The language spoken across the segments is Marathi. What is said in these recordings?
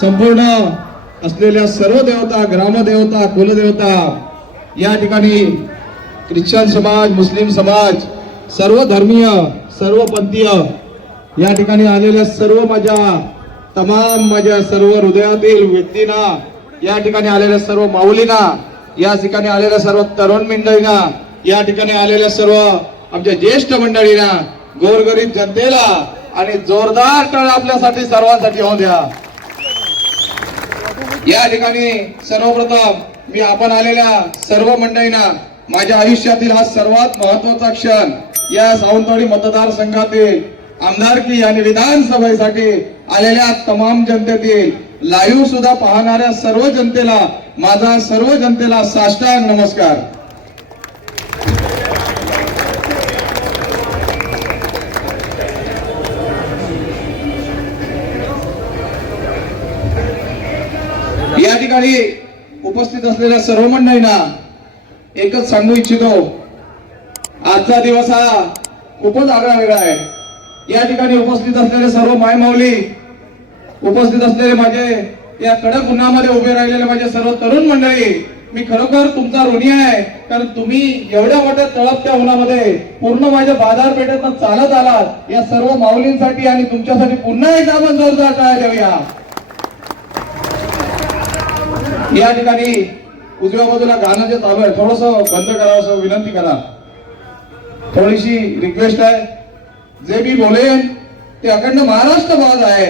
संपूर्ण असलेल्या सर्व देवता ग्रामदेवता कुलदेवता या ठिकाणी ख्रिश्चन समाज मुस्लिम समाज सर्व धर्मीय सर्व पंथीय या ठिकाणी आलेल्या सर्व माझ्या तमाम माझ्या सर्व हृदयातील व्यक्तींना या ठिकाणी आलेल्या सर्व माऊलींना या ठिकाणी आलेल्या सर्व तरुण मंडळींना या ठिकाणी आलेल्या सर्व आमच्या ज्येष्ठ मंडळींना गोरगरीब जनतेला आणि जोरदार टळ आपल्यासाठी सर्वांसाठी होऊ द्या या ठिकाणी सर्वप्रथम मी आपण आलेल्या सर्व मंडळींना माझ्या आयुष्यातील हा सर्वात महत्वाचा क्षण या सावंतवाडी मतदारसंघातील आमदारकी आणि विधानसभेसाठी आलेल्या तमाम जनतेतील लाईव्ह सुद्धा पाहणाऱ्या सर्व जनतेला माझा सर्व जनतेला साष्टांग नमस्कार ठिकाणी उपस्थित असलेल्या सर्व मंडळींना एकच सांगू इच्छितो आजचा दिवस हा खूपच आगळा वेगळा आहे या ठिकाणी उपस्थित असलेले सर्व माऊली उपस्थित असलेले माझे या कडक उन्हामध्ये उभे राहिलेले माझे सर्व तरुण मंडळी मी खरोखर तुमचा ऋणी आहे कारण तुम्ही एवढ्या मोठ्या तळपत्या उन्हामध्ये पूर्ण माझ्या बाजारपेठेतनं चालत आलात या सर्व माऊलींसाठी आणि तुमच्यासाठी पुन्हा एकदा आपण जोरदार टाळ्या देऊया या ठिकाणी उजव्या बाजूला गाणं जे चालू आहे थोडस बंद करा असं विनंती करा थोडीशी रिक्वेस्ट आहे जे मी बोलेन ते अखंड महाराष्ट्र भाग आहे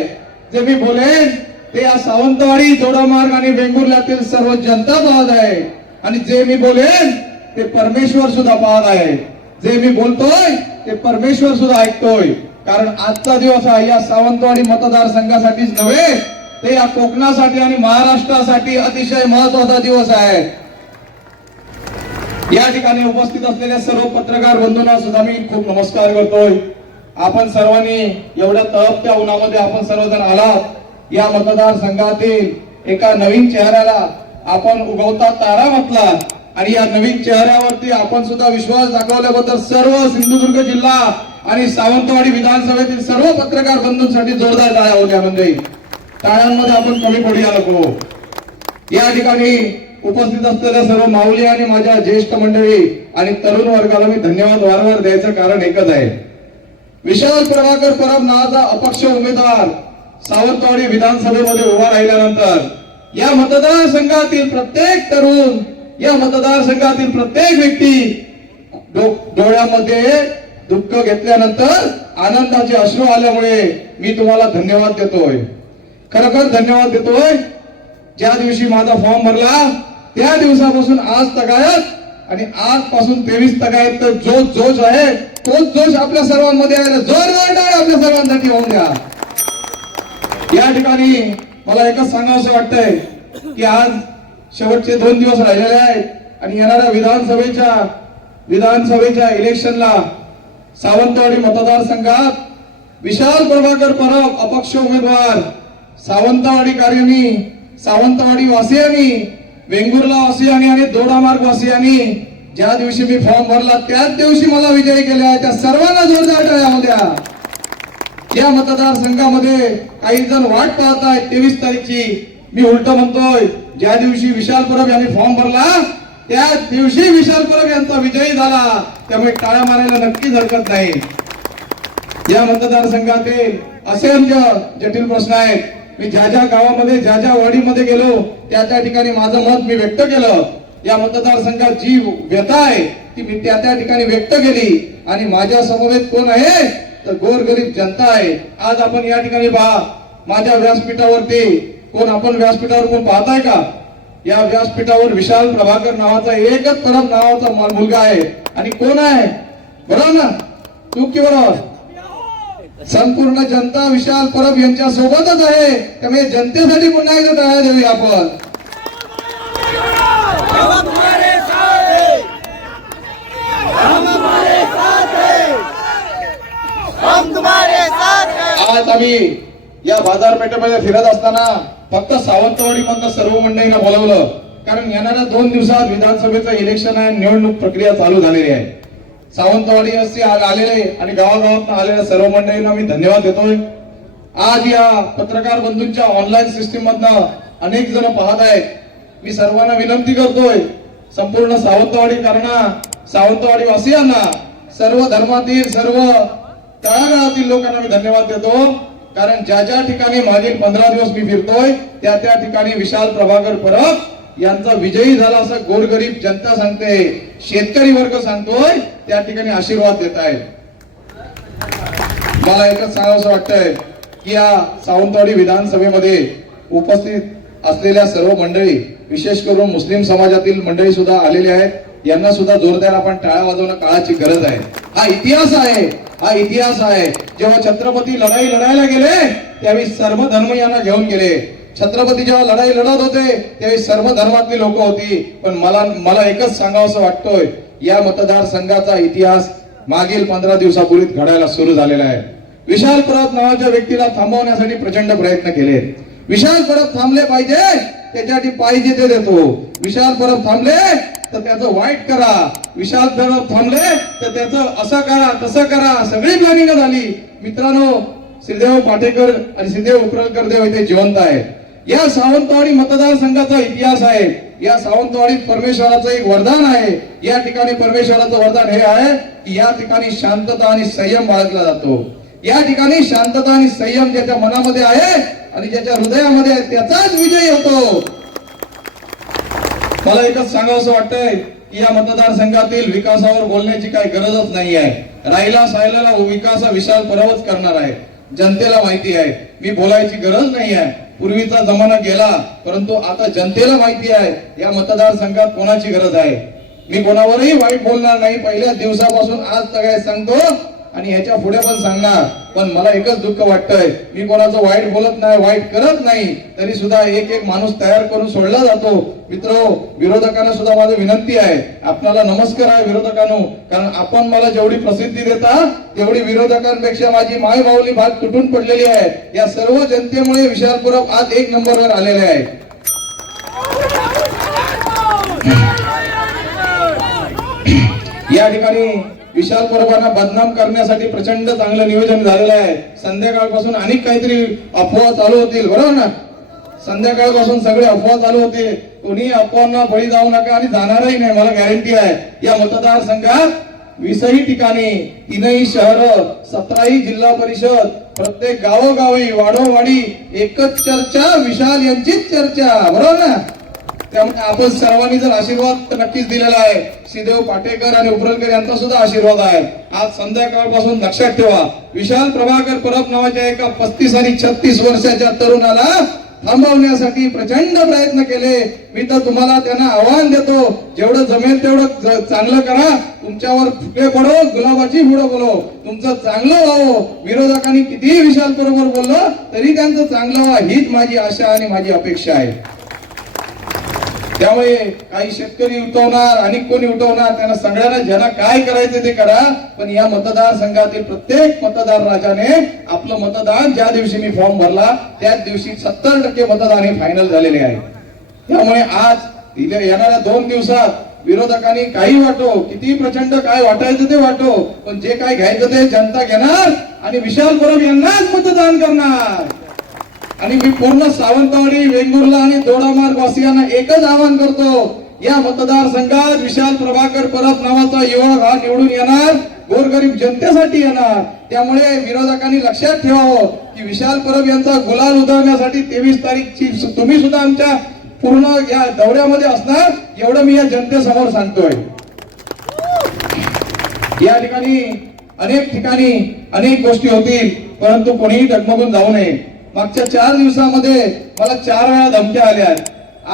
जे मी बोलेन ते या सावंतवाडी जोडामार्ग आणि वेंगुर्ल्यातील सर्व जनता पाहत आहे आणि जे मी बोलेन ते परमेश्वर सुद्धा पाहत आहे जे मी बोलतोय ते परमेश्वर सुद्धा ऐकतोय कारण आजचा दिवस हा या सावंतवाडी मतदारसंघासाठीच नव्हे ते या कोकणासाठी आणि महाराष्ट्रासाठी अतिशय महत्वाचा दिवस आहे या ठिकाणी उपस्थित असलेल्या सर्व पत्रकार बंधूंना सुद्धा मी खूप नमस्कार करतोय आपण सर्वांनी एवढ्या तहपत्या उन्हामध्ये आपण सर्वजण आला या मतदारसंघातील एका नवीन चेहऱ्याला आपण उगवता तारा म्हटला आणि या नवीन चेहऱ्यावरती आपण सुद्धा विश्वास दाखवल्याबद्दल सर्व सिंधुदुर्ग जिल्हा आणि सावंतवाडी विधानसभेतील सर्व पत्रकार बंधूंसाठी जोरदार राया होत्या मंडळी टाळ्यांमध्ये आपण कमी पडूया नको या ठिकाणी उपस्थित असलेल्या सर्व माऊली आणि माझ्या ज्येष्ठ मंडळी आणि तरुण वर्गाला मी धन्यवाद वारंवार द्यायचं कारण एकच आहे विशाल प्रभाकर परब नावाचा अपक्ष उमेदवार सावंतवाडी विधानसभेमध्ये उभा राहिल्यानंतर या मतदारसंघातील प्रत्येक तरुण या मतदारसंघातील प्रत्येक व्यक्ती डोळ्यामध्ये दुःख घेतल्यानंतर आनंदाचे अश्रू आल्यामुळे मी तुम्हाला धन्यवाद देतोय खरोखर धन्यवाद देतोय ज्या दिवशी माझा फॉर्म भरला त्या दिवसापासून आज तगायत आणि आजपासून तेवीस तगायत तर जो जोश आहे तोच जोश आपल्या सर्वांमध्ये आहे जोरदार आपल्या सर्वांसाठी होऊन द्या या ठिकाणी मला एकच सांगावं असं वाटतंय की आज शेवटचे दोन दिवस राहिलेले आहेत आणि येणाऱ्या विधानसभेच्या विधानसभेच्या इलेक्शनला सावंतवाडी मतदारसंघात विशाल प्रभाकर परब अपक्ष उमेदवार कार्यानी सावंतवाडी वासियानी वेंगुर्ला वासियानी आणि दोडामार्ग वासियानी ज्या दिवशी मी फॉर्म भरला त्याच दिवशी मला विजयी केले त्या सर्वांना जोरदार टाळ्या होत्या या मतदारसंघामध्ये काही जण वाट पाहत आहेत तेवीस तारीखची मी उलट म्हणतोय ज्या दिवशी विशाल परब यांनी फॉर्म भरला त्याच दिवशी विशाल परब यांचा विजयी झाला त्यामुळे टाळ्या मारायला नक्कीच हरकत नाही या मतदारसंघातील असे जटिल प्रश्न आहेत मी ज्या ज्या गावामध्ये ज्या ज्या वाडीमध्ये गेलो त्या त्या ठिकाणी माझं मत मी व्यक्त केलं या मतदारसंघात जी व्यथा आहे ती मी त्या त्या ठिकाणी व्यक्त केली आणि माझ्या समवेत कोण आहे तर गोरगरीब जनता आहे आज आपण या ठिकाणी पहा माझ्या व्यासपीठावरती कोण आपण व्यासपीठावर कोण पाहताय का या व्यासपीठावर विशाल प्रभाकर नावाचा एकच परब नावाचा मुलगा आहे आणि कोण आहे बरोबर ना तू की बरोबर संपूर्ण जनता विशाल परब यांच्या सोबतच आहे त्यामुळे जनतेसाठी पुन्हा एकदा तयार आपण आज आम्ही या बाजारपेठेमध्ये फिरत असताना फक्त सावंतवाडी मधलं सर्व मंडळींना बोलवलं कारण येणाऱ्या दोन दिवसात विधानसभेचं इलेक्शन आहे निवडणूक प्रक्रिया चालू झालेली आहे सावंतवाडी असते आज आलेले आणि गावागावात आलेल्या सर्व मंडळींना मी धन्यवाद देतोय आज या पत्रकार बंधूंच्या ऑनलाईन सिस्टीम मधनं अनेक जण पाहत आहेत मी सर्वांना विनंती करतोय संपूर्ण सावंतवाडी करणा सावंतवाडी वासियांना सर्व धर्मातील सर्व तळागाळातील लोकांना मी धन्यवाद देतो कारण ज्या ज्या ठिकाणी मागील पंधरा दिवस मी फिरतोय त्या त्या ठिकाणी विशाल प्रभाकर परत यांचा विजयी झाला असं गोरगरीब जनता सांगते शेतकरी वर्ग सांगतोय त्या ठिकाणी आशीर्वाद देत आहे मला एकच सांगावं वाटतंय की या सावंतवाडी विधानसभेमध्ये उपस्थित असलेल्या सर्व मंडळी विशेष करून मुस्लिम समाजातील मंडळी सुद्धा आलेली आहेत यांना सुद्धा जोरदार आपण टाळ्या वाजवणं काळाची गरज आहे हा इतिहास आहे हा इतिहास आहे जेव्हा छत्रपती लढाई लढायला गेले त्यावेळी सर्व धर्म यांना घेऊन गेले छत्रपती जेव्हा लढाई लढत होते तेव्हा सर्व धर्मातली लोक होती पण मला मला एकच सांगावं वाटतोय या मतदारसंघाचा इतिहास मागील पंधरा दिवसापूर्वीच घडायला सुरू झालेला आहे विशाल परब नावाच्या व्यक्तीला थांबवण्यासाठी प्रचंड प्रयत्न केले विशाल परब थांबले पाहिजे त्याच्यासाठी पाहिजे ते देतो विशाल परब थांबले तर त्याचं वाईट करा विशाल परब थांबले तर त्याचं असं करा तसं करा सगळी प्लॅनिंग झाली मित्रांनो श्रीदेव पाटेकर आणि श्रीदेव उपरलकर देव इथे जिवंत आहेत या सावंतवाडी मतदारसंघाचा इतिहास आहे या सावंतवाडी परमेश्वराचं एक वरदान आहे या ठिकाणी परमेश्वराचं वरदान हे आहे की या ठिकाणी शांतता आणि संयम बाळगला जातो या ठिकाणी शांतता आणि संयम ज्याच्या मनामध्ये आहे आणि ज्याच्या हृदयामध्ये आहे त्याचाच विजय होतो मला एकच सांगावं असं वाटतंय की या मतदारसंघातील विकासावर बोलण्याची काही गरजच नाही आहे राहिला सायला विकास विशाल परवच करणार आहे जनतेला माहिती आहे मी बोलायची गरज नाही आहे पूर्वीचा जमाना गेला परंतु आता जनतेला माहिती आहे या मतदारसंघात कोणाची गरज आहे मी कोणावरही वाईट बोलणार नाही पहिल्या दिवसापासून आज सगळ्या सांगतो आणि ह्याच्या पुढे पण सांगणार पण मला एकच दुःख वाटतंय मी कोणाचं वाईट बोलत नाही वाईट करत नाही तरी सुद्धा एक एक माणूस तयार करून सोडला जातो मित्र विरोधकांना सुद्धा माझी विनंती आहे आपल्याला नमस्कार आहे विरोधकांनो कारण आपण मला जेवढी प्रसिद्धी देता तेवढी विरोधकांपेक्षा माझी माय माऊली भाग तुटून पडलेली आहे या सर्व जनतेमुळे विशालपुरम आज एक नंबरवर आलेले आहे या ठिकाणी विशाल परबांना बदनाम करण्यासाठी प्रचंड चांगलं नियोजन झालेलं आहे संध्याकाळपासून अनेक काहीतरी अफवा चालू होतील बरोबर ना संध्याकाळपासून सगळे अफवा चालू होते कोणी अफवांना बळी जाऊ नका आणि जाणारही नाही मला गॅरंटी आहे या मतदारसंघात वीसही ठिकाणी तीनही शहर सतराही जिल्हा परिषद प्रत्येक गावोगावी वाडोवाडी एकच चर्चा विशाल यांचीच चर्चा बरोबर ना त्यामुळे आपण सर्वांनी जर आशीर्वाद नक्कीच दिलेला आहे श्रीदेव पाटेकर आणि उपरलकर यांचा सुद्धा आशीर्वाद आहे आज संध्याकाळपासून लक्षात ठेवा विशाल प्रभाकर परब नावाच्या एका पस्तीस आणि छत्तीस वर्षाच्या तरुणाला थांबवण्यासाठी प्रचंड प्रयत्न केले मी तर तुम्हाला त्यांना आव्हान देतो जेवढं जमेल तेवढं चांगलं करा तुमच्यावर फुके पडो गुलाबाची फुडं बोलो तुमचं चांगलं व्हावं विरोधकांनी कितीही विशाल बरोबर बोललं तरी त्यांचं चांगलं व्हा हीच माझी आशा आणि माझी अपेक्षा आहे त्यामुळे काही शेतकरी उठवणार आणि कोणी उठवणार त्यांना सगळ्यांना ज्यांना काय करायचं ते करा पण या मतदारसंघातील प्रत्येक मतदार राजाने आपलं मतदान ज्या दिवशी मी फॉर्म भरला त्याच दिवशी सत्तर टक्के मतदान हे फायनल झालेले आहे त्यामुळे आज येणाऱ्या दोन दिवसात विरोधकांनी काही वाटो किती प्रचंड काय वाटायचं ते वाटो पण जे काय घ्यायचं ते जनता घेणार आणि विशाल परब यांनाच मतदान करणार आणि मी पूर्ण सावंतवाडी वेंगुर्ला आणि दोडामार्ग वासियांना एकच आवाहन करतो या मतदारसंघात विशाल प्रभाकर परब नावाचा युवक हा निवडून येणार गोरगरीब जनतेसाठी येणार त्यामुळे विरोधकांनी लक्षात ठेवावं की विशाल परब यांचा गुलाल उधळण्यासाठी तेवीस ची तुम्ही सुद्धा आमच्या पूर्ण या दौऱ्यामध्ये असणार एवढं मी या जनतेसमोर सांगतोय या ठिकाणी अनेक ठिकाणी अनेक गोष्टी होतील परंतु कोणीही डगमगून जाऊ नये मागच्या चार दिवसामध्ये मला चार वेळा धमक्या आल्या आहेत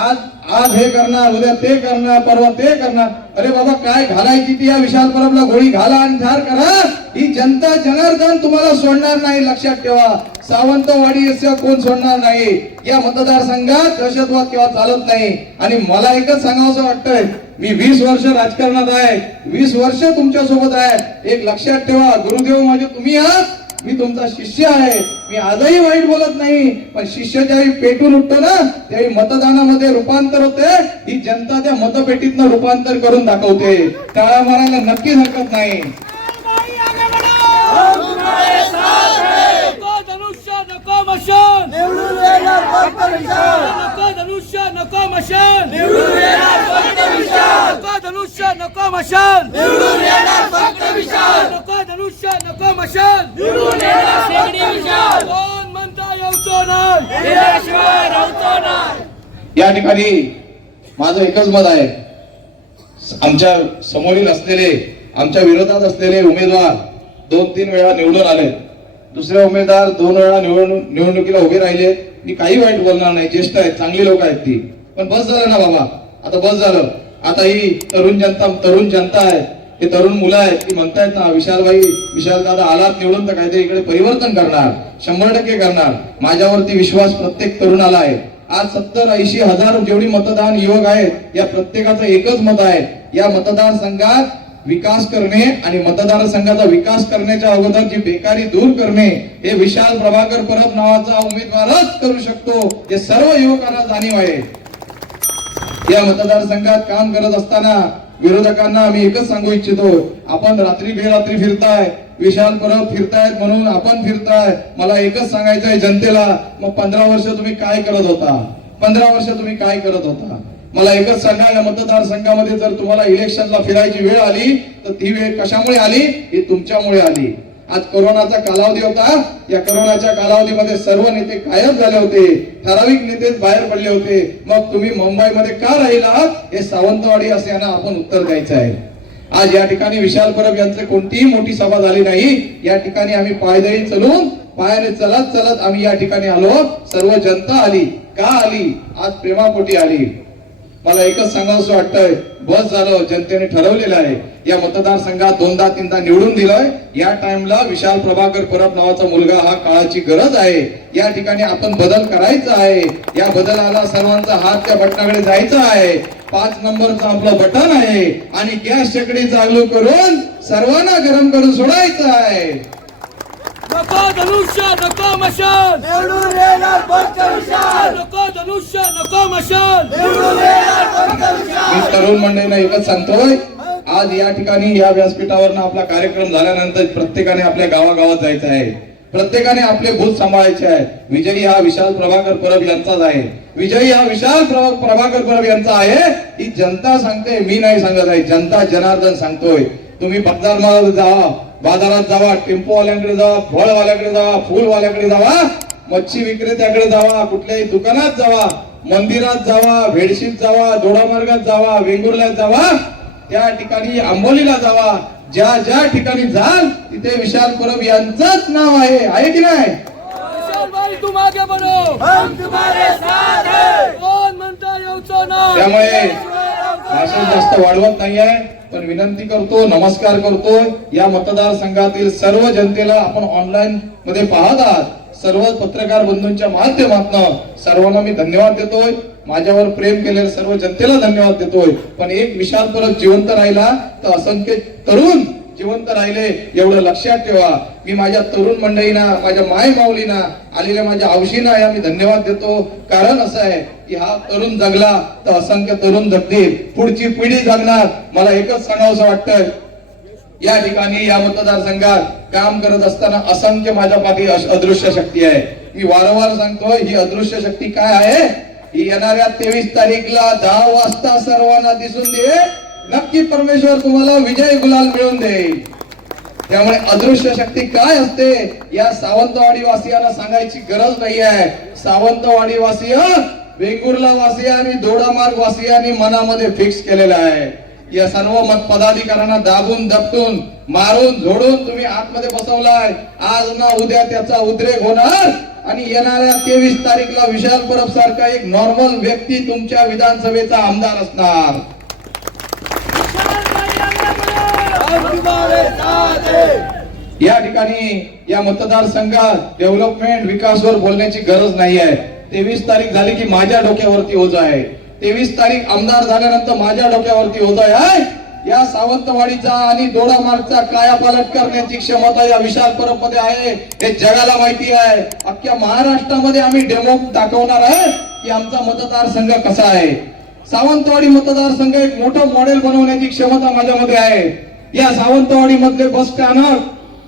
आज आज हे करणार उद्या ते करणार परवा ते करणार अरे बाबा काय घालायची ती या विशाल परबला गोळी घाला आणि ठार करा ही जनता जनार्दन तुम्हाला सोडणार नाही लक्षात ठेवा सावंतवाडी कोण सोडणार नाही या मतदारसंघात दहशतवाद केव्हा चालत नाही आणि मला एकच सांगावं वाटतंय मी वीस वर्ष राजकारणात आहे वीस वर्ष तुमच्या सोबत आहे एक लक्षात ठेवा गुरुदेव म्हणजे तुम्ही आहात मी तुमचा शिष्य आहे मी आजही वाईट बोलत नाही पण शिष्य ज्यावेळी पेटून उठतो ना त्यावेळी मतदानामध्ये रूपांतर होते ही जनता त्या मतपेटीतनं रूपांतर करून दाखवते टाळा मारायला नक्कीच हरकत नाही मशाल निवडून येणार फक्त विशाल नको धनुष्य नको मशन निवडून येणार फक्त विशाल नको धनुष्य नको मशन निवडून येणार फक्त विशाल नको धनुष्य नको मशन निवडून येणार फक्त विशाल कोण म्हणता येऊतो नाही शिवाय राहतो नाही या ठिकाणी माझं एकच मत आहे आमच्या समोरील असलेले आमच्या विरोधात असलेले उमेदवार दोन तीन वेळा निवडून आले दुसरे उमेदवार दोन वेळा निवडणूक निवडणुकीला उभे राहिले मी काही वाईट बोलणार नाही ज्येष्ठ आहेत चांगली लोक आहेत ती पण बस झालं ना बाबा आता बस झालं आता ही तरुण जनता तरुण जनता आहे हे तरुण मुलं आहेत ती म्हणतायत ना विशालबाई विशाल दादा आलात निवडून तर काहीतरी इकडे परिवर्तन करणार शंभर टक्के करणार माझ्यावरती विश्वास प्रत्येक तरुणाला आहे आज सत्तर ऐंशी हजार जेवढी मतदान युवक आहेत या प्रत्येकाचं एकच मत आहे या मतदारसंघात विकास करणे आणि मतदारसंघाचा विकास करण्याच्या अगोदर जी बेकारी दूर करणे हे विशाल प्रभाकर परब नावाचा उमेदवारच करू शकतो हे सर्व युवकांना जाणीव आहे या मतदारसंघात काम करत असताना विरोधकांना आम्ही एकच सांगू इच्छितो आपण रात्री बेरात्री फिरताय विशाल परब फिरतायत म्हणून आपण फिरताय मला एकच सांगायचंय जनतेला मग पंधरा वर्ष तुम्ही काय करत होता पंधरा वर्ष तुम्ही काय करत होता मला एकच सांगा या मतदारसंघामध्ये जर तुम्हाला इलेक्शनला फिरायची वेळ आली तर ती वेळ कशामुळे आली ही तुमच्यामुळे आली आज करोनाचा कालावधी होता या करोनाच्या कालावधीमध्ये सर्व नेते गायब झाले होते ठराविक नेते बाहेर पडले होते मग तुम्ही मुंबईमध्ये का राहिला हे सावंतवाडी असे यांना आपण उत्तर द्यायचं आहे आज या ठिकाणी विशाल परब यांचे कोणतीही मोठी सभा झाली नाही या ठिकाणी आम्ही पायदळी चलून पायाने चलत चलत आम्ही या ठिकाणी आलो सर्व जनता आली का आली आज प्रेमापोटी आली मला एकच सांगावं असं वाटतंय बस झालं जनतेने ठरवलेलं आहे या मतदारसंघात दोनदा तीनदा निवडून दिलंय या टाइमला विशाल प्रभाकर परब नावाचा मुलगा हा काळाची गरज आहे या ठिकाणी आपण बदल करायचा आहे या बदलाला सर्वांचा हात त्या बटनाकडे जायचा आहे पाच नंबरचं आपलं बटन आहे आणि गॅस चकडी चालू करून सर्वांना गरम करून सोडायचं आहे नको धनुष्य नको मशाल मी तरुण मंडळींना एकच सांगतोय आज या ठिकाणी या व्यासपीठावर आपला कार्यक्रम झाल्यानंतर प्रत्येकाने आपल्या गावागावात जायचं आहे प्रत्येकाने आपले भूत सांभाळायचे आहे विजयी हा विशाल प्रभाकर परब यांचाच आहे विजयी हा विशाल प्रभाकर परब यांचा आहे ही जनता सांगते मी नाही सांगत आहे जनता जनार्दन सांगतोय तुम्ही बाजार जावा बाजारात जावा टेम्पोवाल्याकडे जावा फळवाल्याकडे जावा फुलवाल्याकडे जावा मच्छी विक्रेत्याकडे जावा कुठल्याही दुकानात जावा मंदिरात जावा भेडशीत जावा दोडामार्गात जावा वेंगुर्ल्यात जावा त्या ठिकाणी आंबोलीला जावा ज्या ज्या ठिकाणी जाल तिथे विशाल परब यांचंच नाव आहे आहे की नाही त्यामुळे भाषण जास्त वाढवत नाहीये पण विनंती करतो नमस्कार करतो या मतदारसंघातील सर्व जनतेला आपण ऑनलाईन मध्ये पाहत आहात सर्व पत्रकार बंधूंच्या माध्यमातून सर्वांना मी धन्यवाद देतोय माझ्यावर प्रेम केलेल्या सर्व जनतेला धन्यवाद देतोय पण एक विशाल परत जिवंत राहिला तर असंख्य तरुण जिवंत राहिले एवढं लक्षात ठेवा मी माझ्या तरुण मंडळींना माझ्या माय माऊलीना आलेल्या माझ्या आवशीना या मी धन्यवाद देतो कारण असं आहे की हा तरुण जगला तर असंख्य तरुण जगतील पुढची पिढी जगणार मला एकच सांगावं असं वाटतंय या ठिकाणी या मतदारसंघात काम करत असताना असंख्य माझ्या पाठी अदृश्य शक्ती आहे मी वारंवार सांगतोय ही अदृश्य शक्ती काय आहे ही येणाऱ्या तेवीस तारीखला दहा वाजता सर्वांना दिसून दे नक्की परमेश्वर तुम्हाला विजय गुलाल मिळून देईल त्यामुळे अदृश्य शक्ती काय असते या सावंतवाडी वासियांना सांगायची गरज नाही आहे सावंतवाडी वासिय वेंगुर्ला वासिया आणि दोडामार्ग वासियांनी मनामध्ये फिक्स केलेला आहे या सर्व मत पदाधिकाऱ्यांना दाबून दपटून मारून झोडून तुम्ही आतमध्ये बसवलाय आज ना उद्या त्याचा उद्रेक होणार आणि येणाऱ्या तेवीस तारीखला विशाल परब सारखा एक नॉर्मल व्यक्ती तुमच्या विधानसभेचा आमदार असणार या ठिकाणी या मतदारसंघात डेव्हलपमेंट विकासवर बोलण्याची गरज नाही आहे तेवीस तारीख झाली की माझ्या डोक्यावरती ओझ आहे तेवीस तारीख आमदार झाल्यानंतर माझ्या डोक्यावरती होत आहे या सावंतवाडीचा आणि दोडा मार्गचा कायापालट करण्याची क्षमता या विशाल परब मध्ये आहे हे जगाला माहिती आहे अख्ख्या महाराष्ट्रामध्ये आम्ही डेमो दाखवणार आहे की आमचा मतदारसंघ कसा आहे सावंतवाडी मतदारसंघ एक मोठं मॉडेल बनवण्याची क्षमता माझ्यामध्ये आहे या सावंतवाडी मधले बस स्टँड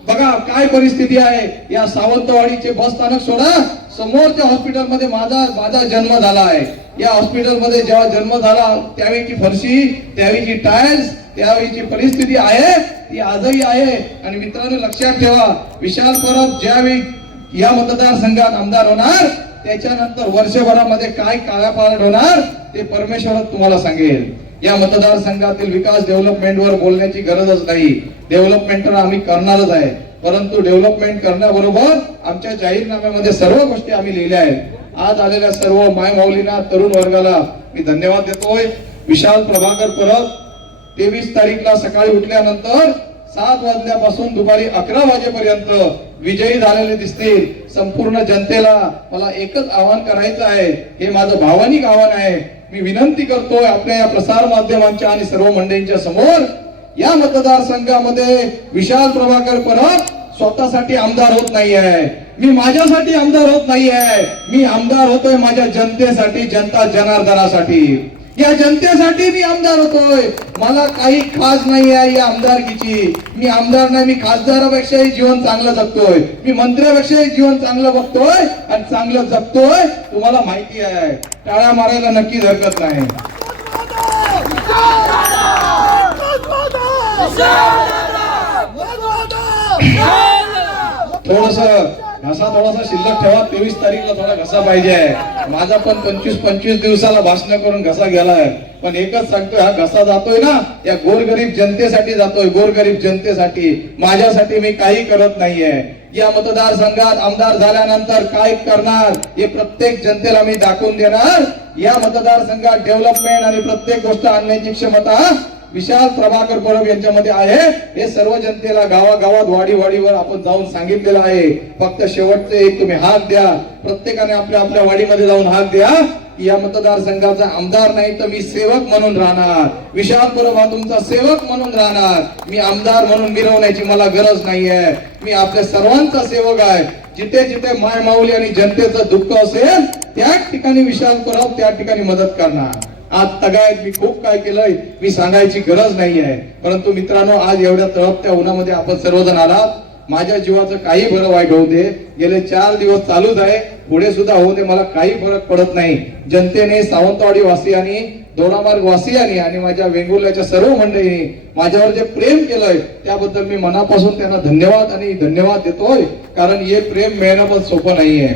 बघा काय परिस्थिती आहे या सावंतवाडीचे बस स्थानक सोडा समोरच्या मध्ये माझा माझा जन्म झाला आहे या हॉस्पिटल मध्ये जेव्हा जन्म झाला त्यावेळीची फरशी त्यावेळीची टायल्स त्यावेळीची परिस्थिती आहे ती आजही आहे आणि मित्रांनो लक्षात ठेवा विशाल परब ज्यावेळी या मतदारसंघात आमदार होणार त्याच्यानंतर वर्षभरामध्ये काय कायापालट होणार ते परमेश्वर तुम्हाला सांगेल या मतदारसंघातील विकास डेव्हलपमेंटवर बोलण्याची गरजच नाही डेव्हलपमेंट तर आम्ही करणारच आहे परंतु डेव्हलपमेंट करण्याबरोबर आमच्या जाहीरनाम्यामध्ये सर्व गोष्टी आम्ही लिहिल्या आहेत आज आलेल्या सर्व माय तरुण वर्गाला मी धन्यवाद देतोय विशाल प्रभाकर परब तेवीस तारीखला सकाळी उठल्यानंतर सात वाजल्यापासून दुपारी अकरा वाजेपर्यंत विजयी झालेले दिसतील संपूर्ण जनतेला मला एकच आवाहन करायचं आहे हे माझं भावनिक आव्हान आहे मी विनंती करतोय आपल्या या प्रसार माध्यमांच्या आणि सर्व मंडळींच्या समोर या मतदारसंघामध्ये विशाल प्रभाकर परब स्वतःसाठी आमदार होत नाही आहे मी माझ्यासाठी आमदार होत नाही आहे मी आमदार होतोय माझ्या जनतेसाठी जनता जनार्दनासाठी या जनतेसाठी मी आमदार होतोय मला काही खास नाही आहे या आमदारकीची मी आमदार नाही मी खासदारापेक्षाही जीवन चांगलं जगतोय मी मंत्र्यापेक्षाही जीवन चांगलं बघतोय आणि चांगलं जगतोय तुम्हाला माहिती आहे टाळ्या मारायला नक्की हरकत नाही थोडस घसा थोडासा शिल्लक ठेवा तेवीस तारीखला थोडा घसा पाहिजे आहे माझा पण पंचवीस पंचवीस दिवसाला भाषण करून घसा गेलाय पण एकच सांगतोय हा घसा जातोय ना या गोरगरीब जनतेसाठी जातोय गोरगरीब जनतेसाठी माझ्यासाठी मी काही करत नाहीये या मतदारसंघात आमदार झाल्यानंतर काय करणार हे प्रत्येक जनतेला मी दाखवून देणार या मतदारसंघात डेव्हलपमेंट आणि प्रत्येक गोष्ट आणण्याची क्षमता विशाल प्रभाकर परब यांच्यामध्ये आहे हे सर्व जनतेला गावागावात वाडी वाडीवर आपण जाऊन सांगितलेलं आहे फक्त शेवटचे एक तुम्ही हात द्या प्रत्येकाने आपल्या आपल्या वाडीमध्ये जाऊन हात द्या या मतदारसंघाचा आमदार नाही तर मी सेवक म्हणून राहणार विशाल परब हा तुमचा सेवक म्हणून राहणार मी आमदार म्हणून मिरवण्याची मला गरज नाहीये मी आपल्या सर्वांचा सेवक आहे जिथे जिथे माय माऊली आणि जनतेचं दुःख असेल त्या ठिकाणी विशाल परब त्या ठिकाणी मदत करणार आज तगायत मी खूप काय केलंय मी सांगायची गरज नाही आहे परंतु मित्रांनो आज एवढ्या तळपत्या उन्हामध्ये आपण सर्वजण आलात माझ्या जीवाचं काही बरं वाईट होऊ दे गेले चार दिवस चालूच आहे पुढे सुद्धा होऊ दे मला काही फरक पडत नाही जनतेने सावंतवाडी वासियांनी दोडामार्ग वासियांनी आणि माझ्या वेंगुर्ल्याच्या सर्व मंडळींनी माझ्यावर जे प्रेम केलंय त्याबद्दल मी मनापासून त्यांना धन्यवाद आणि धन्यवाद देतोय कारण हे प्रेम मिळणं पण सोपं नाहीये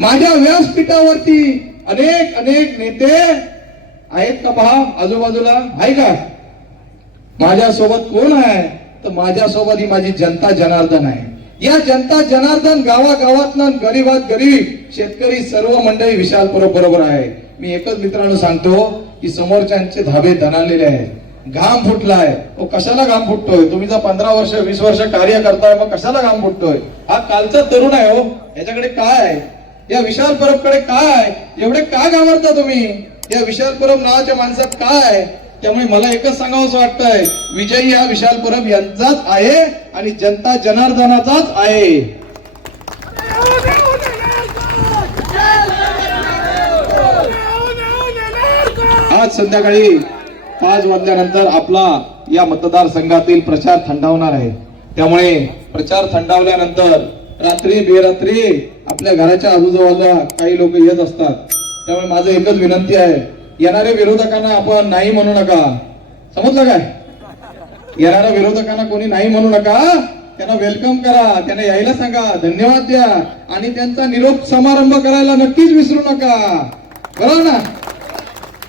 माझ्या व्यासपीठावरती अनेक अनेक नेते आहेत का पहा आजूबाजूला आहे का माझ्यासोबत कोण आहे तर माझ्यासोबत ही माझी जनता जनार्दन आहे या जनता जनार्दन गावागावातनं गरीबात गरीब शेतकरी सर्व मंडळी विशाल बरोबर आहे मी एकच मित्रांनो सांगतो की समोरच्यांचे धाबे धनालेले आहेत घाम फुटलाय आहे तो कशाला घाम फुटतोय तुम्ही जर पंधरा वर्ष वीस वर्ष कार्य करताय मग कशाला घाम फुटतोय हा कालचा तरुण आहे हो याच्याकडे काय आहे या विशाल कडे काय एवढे का घाबरता तुम्ही या विशाल परब नावाच्या माणसात काय त्यामुळे मला एकच सांगावं असं वाटतंय विजयी हा विशाल परब यांचाच आहे आणि जनता जनार्दनाचाच आहे आज संध्याकाळी पाच वाजल्यानंतर आपला या मतदारसंघातील प्रचार थंडावणार आहे त्यामुळे प्रचार थंडावल्यानंतर रात्री बेरात्री आपल्या घराच्या आजूबाजूला काही लोक येत असतात त्यामुळे माझं एकच विनंती आहे येणाऱ्या विरोधकांना आपण नाही म्हणू नका समजलं काय येणाऱ्या विरोधकांना कोणी नाही म्हणू नका त्यांना वेलकम करा त्यांना यायला सांगा धन्यवाद द्या आणि त्यांचा निरोप समारंभ करायला नक्कीच विसरू नका बरोबर ना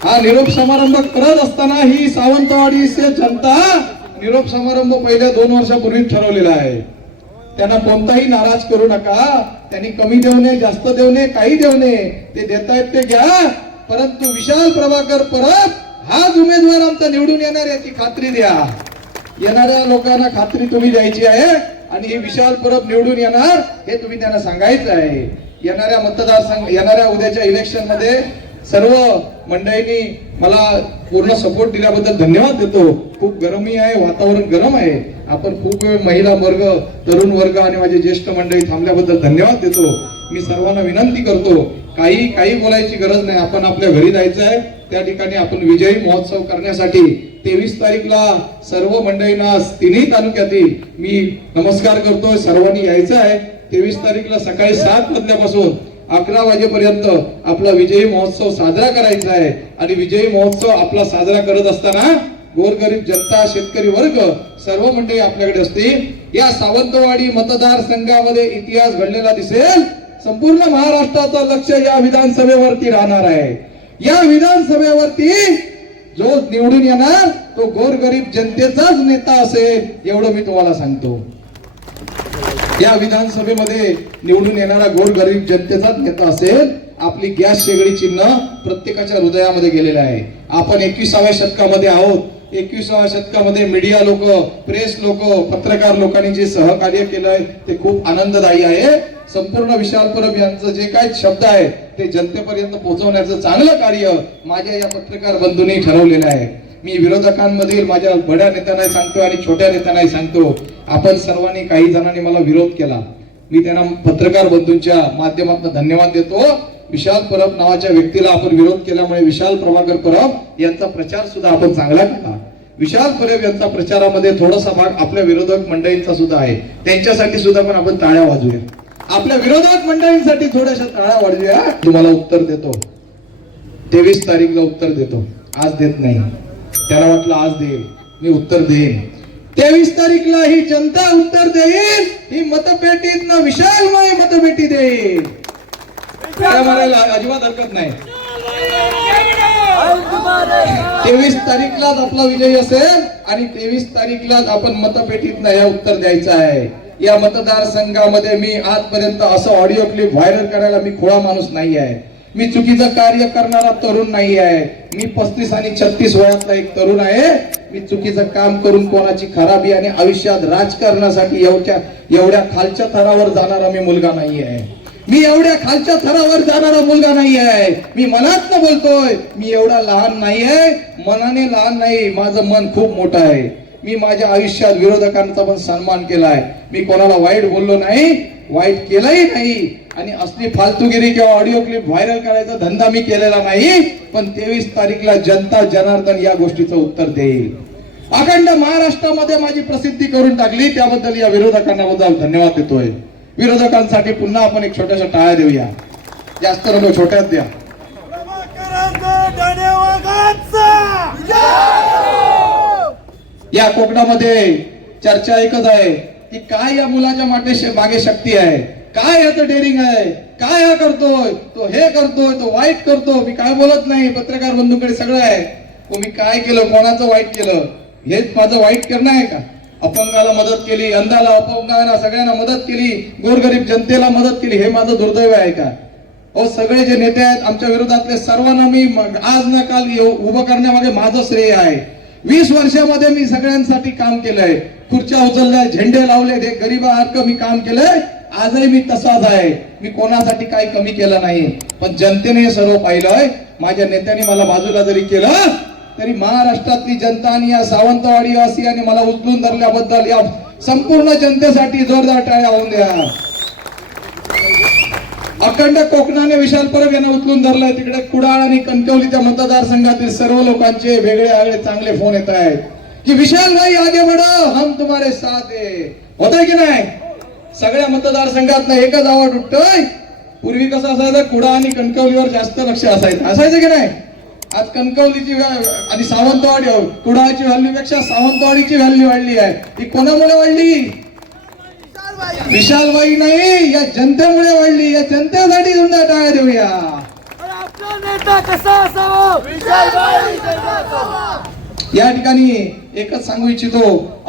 हा निरोप समारंभ करत असताना ही सावंतवाडी जनता निरोप समारंभ पहिल्या दोन वर्षापूर्वी ठरवलेला आहे त्यांना कोणताही नाराज करू नका त्यांनी कमी देऊ नये जास्त देऊ नये काही देऊ नये ते देतायत ते घ्या परंतु विशाल प्रभाकर परत हाच उमेदवार आमचा निवडून येणार याची खात्री द्या येणाऱ्या लोकांना खात्री तुम्ही द्यायची आहे आणि हे विशाल परब निवडून येणार हे तुम्ही त्यांना सांगायचं आहे येणाऱ्या मतदारसंघ येणाऱ्या उद्याच्या इलेक्शन मध्ये सर्व मंडळींनी मला पूर्ण सपोर्ट दिल्याबद्दल धन्यवाद देतो खूप गरमी आहे वातावरण गरम आहे आपण खूप वेळ महिला वर्ग तरुण वर्ग आणि माझे ज्येष्ठ मंडळी थांबल्याबद्दल धन्यवाद देतो मी सर्वांना विनंती करतो काही काही बोलायची गरज नाही आपण आपल्या घरी जायचं आहे त्या ठिकाणी आपण विजयी महोत्सव करण्यासाठी तेवीस तारीखला सर्व मंडळींना तिन्ही तालुक्यातील मी नमस्कार करतोय सर्वांनी यायचं आहे तेवीस तारीखला सकाळी सात वाजल्यापासून अकरा वाजेपर्यंत आपला विजयी महोत्सव साजरा करायचा आहे आणि विजयी महोत्सव आपला साजरा करत असताना गोरगरीब जनता शेतकरी वर्ग सर्व मंडळी आपल्याकडे असतील या सावंतवाडी मतदारसंघामध्ये इतिहास घडलेला दिसेल संपूर्ण महाराष्ट्राचं लक्ष या विधानसभेवरती राहणार आहे या विधानसभेवरती जो निवडून येणार तो गोरगरीब जनतेचाच नेता असेल एवढं मी तुम्हाला सांगतो या विधानसभेमध्ये निवडून येणारा गोरगरीब जनतेचा नेता असेल आपली गॅस शेगडी चिन्ह प्रत्येकाच्या हृदयामध्ये गेलेलं आहे आपण एकविसाव्या शतकामध्ये आहोत एकविसाव्या शतकामध्ये मीडिया लोक प्रेस लोक पत्रकार लोकांनी जे सहकार्य केलंय ते खूप आनंददायी आहे संपूर्ण विशाल परब यांचं जे काही शब्द आहे ते जनतेपर्यंत पोहोचवण्याचं चांगलं कार्य माझ्या या पत्रकार बंधूंनी ठरवलेलं आहे मी विरोधकांमधील माझ्या बड्या नेत्यांनाही सांगतो आणि छोट्या नेत्यांनाही सांगतो आपण सर्वांनी काही जणांनी मला विरोध केला मी त्यांना पत्रकार बंधूंच्या माध्यमातून धन्यवाद देतो विशाल परब नावाच्या व्यक्तीला आपण विरोध केल्यामुळे विशाल प्रभाकर परब यांचा प्रचार सुद्धा आपण चांगला केला विशाल परब यांचा प्रचारामध्ये थोडासा भाग आपल्या विरोधक मंडळींचा सुद्धा आहे त्यांच्यासाठी सुद्धा पण आपण ताळ्या वाजूया आपल्या विरोधक मंडळींसाठी थोड्याशा ताळ्या वाजूया तुम्हाला उत्तर देतो तेवीस तारीखला उत्तर देतो आज देत नाही त्याला वाटलं आज देईल मी उत्तर देईन तेवीस तारीखला ही जनता उत्तर देईल ही मतपेटीत विशालमय मतपेटी देईल त्या अजिबात हरकत नाही तेवीस तारीखलाच आपला विजय असेल आणि तेवीस तारीखलाच आपण मतपेटीत हे उत्तर द्यायचं आहे या मतदारसंघामध्ये मी आजपर्यंत असं ऑडिओ क्लिप व्हायरल करायला मी खोळा माणूस नाही आहे मी चुकीचं कार्य करणारा तरुण नाही आहे मी पस्तीस आणि छत्तीस वयातला एक तरुण आहे मी चुकीचं काम करून कोणाची खराबी आणि आयुष्यात राजकारणासाठी एवढ्या एवढ्या खालच्या थरावर जाणारा मी मुलगा नाही आहे मी एवढ्या खालच्या थरावर जाणारा मुलगा नाही आहे मी मनात न बोलतोय मी एवढा लहान नाही आहे मनाने लहान नाही माझं मन खूप मोठं आहे मी माझ्या आयुष्यात विरोधकांचा पण सन्मान केलाय मी कोणाला वाईट बोललो नाही वाईट केलंही नाही आणि असली फालतुगिरी किंवा ऑडिओ क्लिप व्हायरल करायचा धंदा मी केलेला नाही पण तेवीस तारीखला जनता जनार्दन या गोष्टीचं उत्तर देईल अखंड महाराष्ट्रामध्ये माझी प्रसिद्धी करून टाकली त्याबद्दल या विरोधकांना बद्दल धन्यवाद देतोय विरोधकांसाठी पुन्हा आपण एक छोट्याशा टाळ्या देऊया जास्त रोड छोट्यात द्या या कोकणामध्ये चर्चा एकच आहे की काय या मुलाच्या मागे शक्ती आहे काय ह्याचं डेरिंग आहे काय हा करतोय तो हे करतोय तो वाईट करतो मी काय बोलत नाही पत्रकार बंधूंकडे सगळं आहे मी काय केलं कोणाचं वाईट केलं हेच माझं वाईट करणं आहे का अपंगाला मदत केली अंधाला अपंगाला सगळ्यांना मदत केली गोरगरीब जनतेला मदत केली हे माझं दुर्दैव आहे का अहो सगळे जे नेते आहेत आमच्या विरोधातले सर्वांना मी आज ना काल उभं करण्यामागे माझं श्रेय आहे वीस वर्षामध्ये मी सगळ्यांसाठी काम केलंय खुर्च्या उचलल्या झेंडे लावले ते हे हक्क मी काम केलंय आजही मी तसाच आहे मी कोणासाठी काही कमी केलं नाही पण जनतेने हे सर्व पाहिलंय माझ्या नेत्याने मला बाजूला जरी केलं तरी महाराष्ट्रातली जनता आणि या सावंतवाडी वासियाने मला उचलून धरल्याबद्दल या संपूर्ण जनतेसाठी जोरदार टाळ्या होऊन द्या अखंड कोकणाने विशाल परब यांना उचलून धरलंय तिकडे कुडाळ आणि त्या मतदारसंघातील सर्व लोकांचे वेगळे आगळे चांगले फोन येत आहेत की विशाल भाई आगे बढो हम तुम्हारे साथ आहे होतंय की नाही सगळ्या मतदारसंघात एकच आवाज उठतोय पूर्वी कसं असायचं कुडा आणि कणकवलीवर जास्त लक्ष असायचं असायचं की नाही आज कणकवलीची आणि सावंतवाडी कुडाची व्हॅल्यू पेक्षा सावंतवाडीची व्हॅल्यू वाढली आहे ही कोणामुळे वाढली विशालबाई नाही या जनतेमुळे वाढली या जनतेसाठी तुमच्या टाळ्या देऊया कसा असावा या ठिकाणी एकच सांगू इच्छितो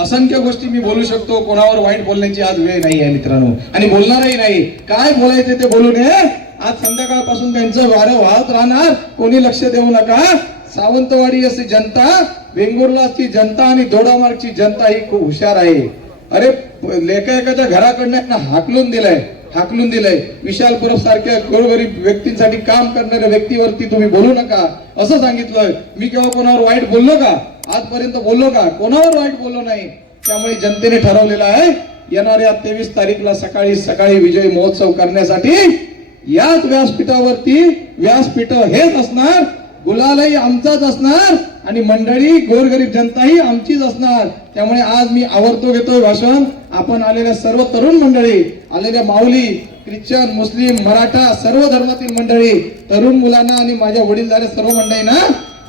असंख्य गोष्टी मी बोलू शकतो कोणावर वाईट बोलण्याची आज वेळ नाही आहे मित्रांनो आणि बोलणारही नाही काय बोलायचे ते बोलू नये आज संध्याकाळपासून त्यांचं वारं वाहत राहणार कोणी लक्ष देऊ नका सावंतवाडी अशी जनता वेंगुर्ला जनता आणि दोडामार्गची जनता ही खूप हुशार आहे अरे लेखा एखाद्या घराकडनं हाकलून दिलाय हाकलून दिलंय विशाल परब सारख्या गरोगरीब व्यक्तींसाठी काम करणाऱ्या व्यक्तीवरती तुम्ही बोलू नका असं सांगितलंय मी केव्हा कोणावर वाईट बोललो का आजपर्यंत बोललो का कोणावर वाईट बोललो नाही त्यामुळे जनतेने ठरवलेलं आहे येणाऱ्या तेवीस तारीखला सकाळी सकाळी विजय महोत्सव करण्यासाठी याच व्यासपीठावरती व्यासपीठ हेच असणार गुलालही आमचाच असणार आणि मंडळी गोरगरीब जनताही आमचीच असणार त्यामुळे आज मी आवर्तो घेतोय भाषण आपण आलेल्या सर्व तरुण मंडळी आलेल्या माऊली ख्रिश्चन मुस्लिम मराठा सर्व धर्मातील मंडळी तरुण मुलांना आणि माझ्या वडीलधाऱ्या सर्व मंडळींना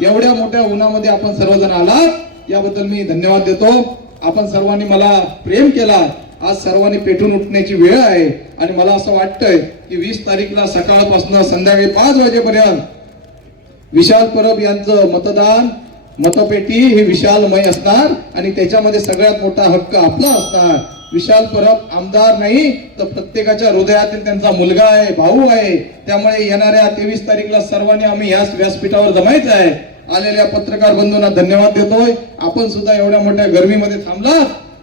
एवढ्या मोठ्या उन्हामध्ये आपण सर्वजण आलात याबद्दल मी धन्यवाद देतो आपण सर्वांनी मला प्रेम केला आज सर्वांनी पेटून उठण्याची वेळ आहे आणि मला असं वाटतंय की वीस तारीखला सकाळपासून संध्याकाळी पाच वाजेपर्यंत विशाल परब यांचं मतदान मतपेटी ही विशालमय असणार आणि त्याच्यामध्ये सगळ्यात मोठा हक्क आपला असणार विशाल परब आमदार नाही तर प्रत्येकाच्या हृदयातील त्यांचा मुलगा आहे भाऊ आहे त्यामुळे येणाऱ्या तेवीस तारीखला सर्वांनी आम्ही याच व्यासपीठावर जमायचं आहे आलेल्या पत्रकार बंधूंना धन्यवाद देतोय आपण सुद्धा एवढ्या मोठ्या गर्मीमध्ये थांबला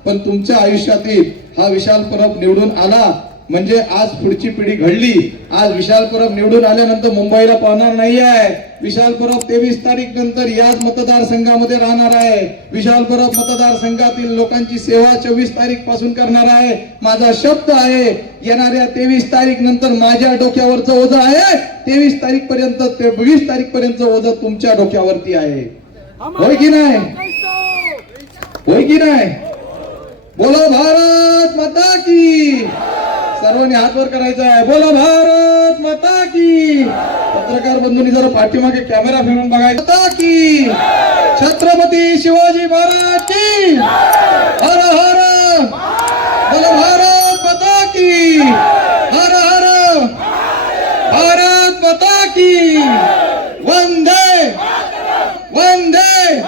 पण तुमच्या आयुष्यातील हा विशाल परब निवडून आला म्हणजे आज पुढची पिढी घडली आज विशाल परब निवडून आल्यानंतर मुंबईला पाहणार नाही आहे विशाल परब तेवीस तारीख नंतर याच मतदारसंघामध्ये राहणार आहे विशाल परब मतदारसंघातील लोकांची सेवा चोवीस तारीख पासून करणार आहे माझा शब्द आहे येणाऱ्या तेवीस तारीख नंतर माझ्या डोक्यावरचं ओझं आहे तेवीस तारीख पर्यंत ते वीस तारीख पर्यंत ओझ तुमच्या डोक्यावरती आहे होय की नाही होय की नाही बोला भारत माता की सर्वांनी हातवर करायचा आहे बोला भारत माता की पत्रकार बंधूंनी जरा पाठीमागे कॅमेरा फिरून बघायचा की छत्रपती शिवाजी महाराज की हर हर बोला भारत माता की हर हर भारत माता की वंदे वंदे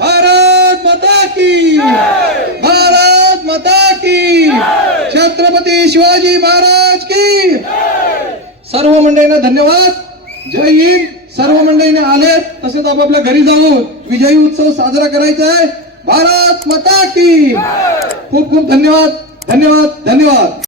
भारत माता की भारत माता की छत्रपती शिवाजी महाराज की सर्व मंडळींना धन्यवाद जय हिंद सर्व मंडळीने आले तसेच आपापल्या घरी जाऊन विजयी उत्सव साजरा करायचा आहे भारत मता की खूप खूप धन्यवाद धन्यवाद धन्यवाद